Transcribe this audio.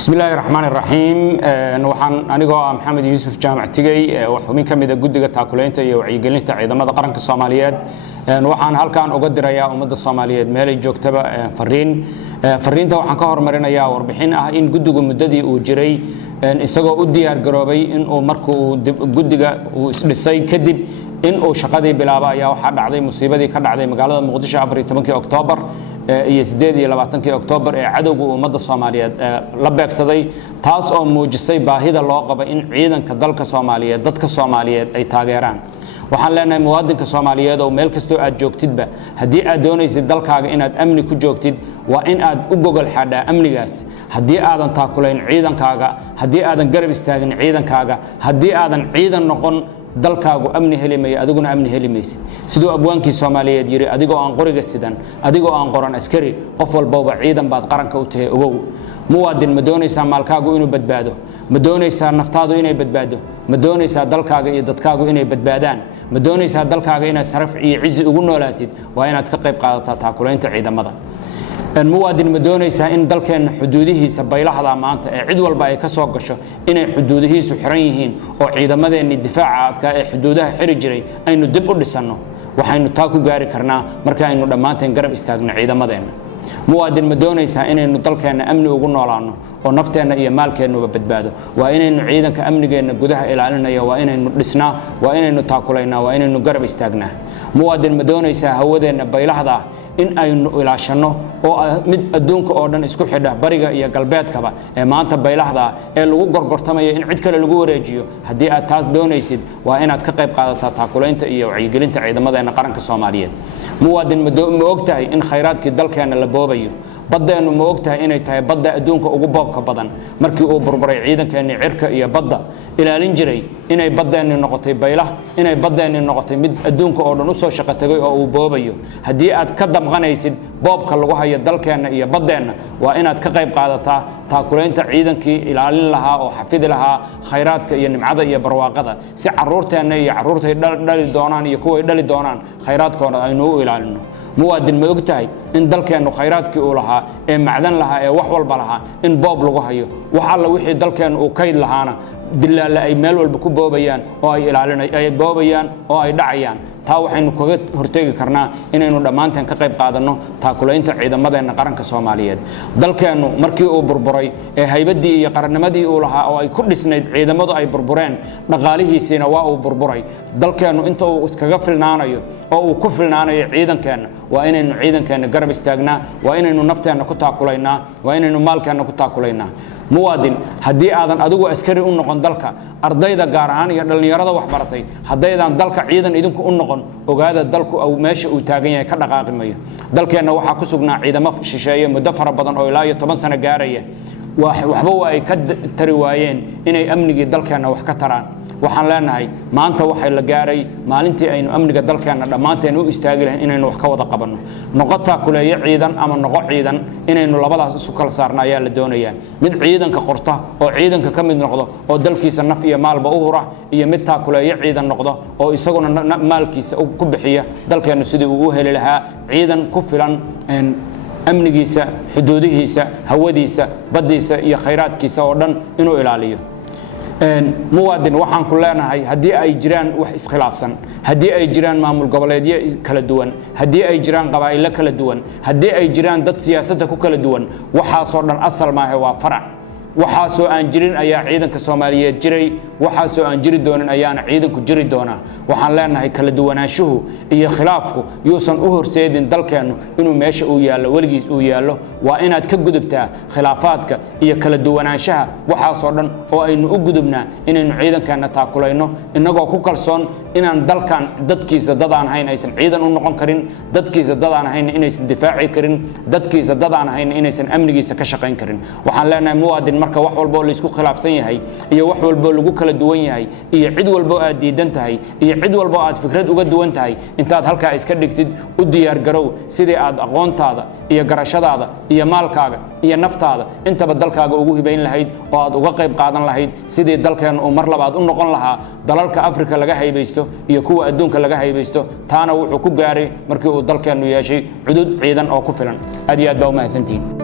بسم الله الرحمن الرحيم waxaan anigoo Maxamed Yuusuf Jaamac Tigay waxaan kamid ah guddiga taakuleynta iyo wacyigelinta ciidamada qaranka Soomaaliyeed waxaan halkaan uga dirayaa ummadda Soomaaliyeed meel ay joogtaba fariinta waxaan ka hormarinayaa warbixin ah in guddigu muddadii uu jiray isagoo u diyaar garoobay in uu markuu guddiga uu isdhisay kadib in uu shaqadii bilaabay ayaa waxa dhacday musiibadii ka dhacday magaalada Muqdisho 14 Oktoobar iyo 28 Oktoobar ee cadawga ummadda Soomaaliyeed la beegsaday taas oo muujisay baahida loo qabo in ciidanka dalka Soomaaliyeed dadka Soomaaliyeed ay taageeraan waxaan leenahay muwaadinka Soomaaliyeed oo meel kasto aad joogtidba hadii aad doonaysid dalkaaga inaad amni ku joogtid waa in aad u gogol xadhaa amnigaas hadii aadan taakuleyn ciidankaaga hadii aadan garab istaagin ciidankaaga hadii aadan ciidan noqon dalkaagu amni helimay adiguna amni helimaysid sidoo abwaankii Soomaaliyeed yiri adigoo aan qoriga sidan adigoo aan qoran askari qof walba ciidan baad qaranka u tahay ogow muwaadin ma doonaysaa maalkaagu inuu badbaado ma doonaysaa naftaadu inay badbaado ma doonaysaa dalkaaga iyo dadkaagu inay badbaadaan ma doonaysaa dalkaaga inaad saraf iyo cizi ugu noolaatid waa inaad ka qayb qaadataa taakuleynta ciidamada muwaadin ma doonaysaa in dalkeena xuduudihiisa baylaxda maanta ee cid walba ay ka soo gasho inay xuduudihiisu xiran yihiin oo ciidamadeena difaaca adka ee xuduudaha xiri jiray aynu dib u dhisano waxaynu taa ku gaari karnaa marka aynu dhamaanteen garab istaagno ciidamadeena muwaadin ma doonaysaa inaynu dalkeena amni ugu noolaano oo nafteena iyo maalkeenuba badbaado waa inaynu ciidanka amnigeena gudaha ilaalinayo waa inaynu dhisnaa waa inaynu taakuleynaa waa inaynu garab istaagnaa muwaadin ma doonaysaa hawadeena baylaxda in aynu ilaashano oo mid adduunka oo dhan isku xidha bariga iyo galbeedkaba ee maanta baylaxda ee lagu gorgortamayo in cid kale lagu wareejiyo hadii aad taas doonaysid waa inaad ka qayb qaadataa taakuleynta iyo wacyigelinta ciidamadeena qaranka Soomaaliyeed muwaadin ma ogtahay in khayraadkii dalkeena la boobayo baddeenu ma ogtahay inay tahay badda adduunka ugu boobka badan markii uu burburay ciidankeena cirka iyo badda ilaalin jiray inay baddeenu noqotay baylah inay baddeenu noqotay mid adduunka oo dhan u soo shaqo tagay oo uu boobayo hadii aad ka damqanaysid boobka lagu hayo dalkeena iyo baddeena waa inaad ka qayb qaadataa taakuleynta ciidankii ilaalin lahaa oo xafidi lahaa khayraadka iyo nimcada iyo barwaaqada si caruurteena iyo caruurtay dhali doonaan iyo kuwa dhali doonaan khayraadkooda aynu u ilaalino muwaadin ma ogtahay in dalkeenu khayraadkii uu lahaa ee macdan lahaa ee wax walba lahaa in boob lagu hayo wax alla wixii dalkeenu uu kayd lahaana dilaala ay meel walba ku boobayaan oo ay ilaalinayaan ay boobayaan oo ay dhacayaan taa waxaynu kaga hortagi karnaa inaynu dhamaanteen ka qayb qaadano taakuleynta ciidamadeena qaranka Soomaaliyeed dalkeenu markii uu burburay ee haybadii iyo qarannimadii uu lahaa oo ay ku dhisnayd ciidamadu ay burbureen dhaqaalihiisina waa uu burburay dalkeenu inta uu iskaga filnaanayo oo uu ku filnaanayo ciidankeena waa inaynu ciidankeena garab istaagnaa waa inaynu nafteena ku taakuleynaa waa inaynu maalkeena ku taakuleynaa muwaadin hadii aadan adigu askari u noqon dalka ardayda gaar ahaan iyo dhalinyarada wax baratay hadaydan dalka ciidan idinku u noqon ogaada dalku aw meesha uu taagan yahay ka dhaqaaqmayo dalkeena waxa ku sugnaa ciidamo shisheeye muddo fara badan oo ilaa 10 sano gaaraya waxba ay ka tari waayeen inay amnigii dalkeena wax ka taraan waxaan leenahay maanta waxay la gaaray maalintii aynu amniga dalkeena dhamaanteen u istaagi lahayn inaynu wax ka wada qabanno noqotaa kuleeyo ciidan ama noqo ciidan inaynu labadaas isu kala saarnaa ayaa la doonayaa mid ciidanka qorta oo ciidanka ka mid noqdo oo dalkiisa naf iyo maalba u hura iyo mid taa kuleeyo ciidan noqdo oo isaguna maalkiisa ku bixiya dalkeena sidii uu u heli lahaa ciidan ku filan amnigiisa xuduudihiisa hawadiisa badiisa iyo khayraadkiisa oo dhan inuu ilaaliyo muwaadin waxaan ku leenahay hadii ay jiraan wax iskhilaafsan hadii ay jiraan maamul goboleedyo kala duwan hadii ay jiraan qabaa'ilo kala duwan hadii ay jiraan dad siyaasadda ku kala duwan waxa soo dhan asal maahe waa farac waxa soo aan jirin ayaa ciidanka Soomaaliyeed jiray waxa soo aan jiri doonin ayaana ciidanku jiri doona waxaan leenahay kala duwanaanshuhu iyo khilaafku yuusan u horseedin dalkeenu inuu meesha uu yaalo waligiis uu yaalo waa inaad ka gudubtaa khilaafaadka iyo kala duwanaanshaha waxa soo dhan oo aynu u gudubnaa inaynu ciidankeena taakulayno inagoo ku kalsoon inaan dalkan dadkiisa dad aan hayn aysan ciidan u noqon karin dadkiisa dad aan hayn inaysan difaaci karin dadkiisa dad aan hayn inaysan amnigiisa ka shaqeyn karin waxaan leenahay muwaadin marka wax walba la isku khilaafsan yahay iyo wax walba lagu kala duwan yahay iyo cid walba aad diidan tahay iyo cid walba aad fikrad uga duwan tahay intaad halka iska dhigtid u diyaar garow sidii aad aqoontaada iyo garashadaada iyo maalkaaga iyo naftaada intaba dalkaaga ugu hibayn lahayd oo aad uga qayb qaadan lahayd sidii dalkeena uu mar labaad u noqon lahaa dalalka Afrika laga haybaysto iyo kuwa adduunka laga haybaysto taana wuxuu ku gaaray markii uu dalkeenu yeeshay cudud ciidan oo ku filan aad iyo aad baa u mahadsantiin